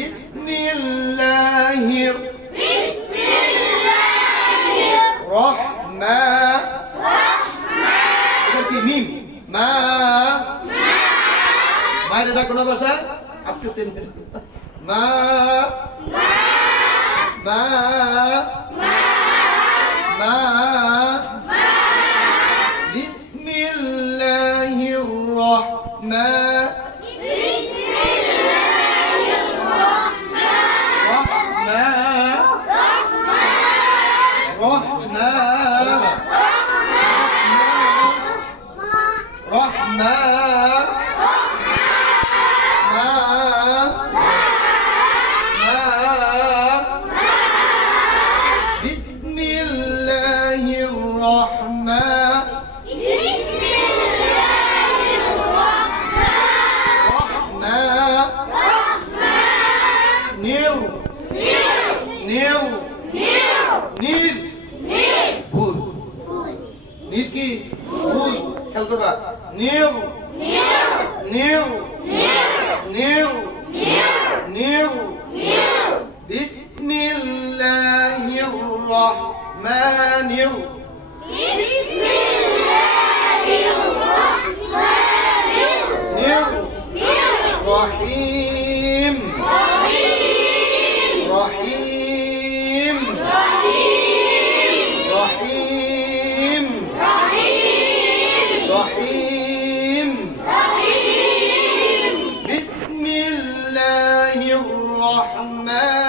বিসমিল্লাহির রহমান এটা কি মিম মা মায়ের এটা কোন ভাষা আজকে তিন মা মা মা বিসমিল্লাহির রহমান رحيم رحيم رحيم رحيم بسم الله الرحمن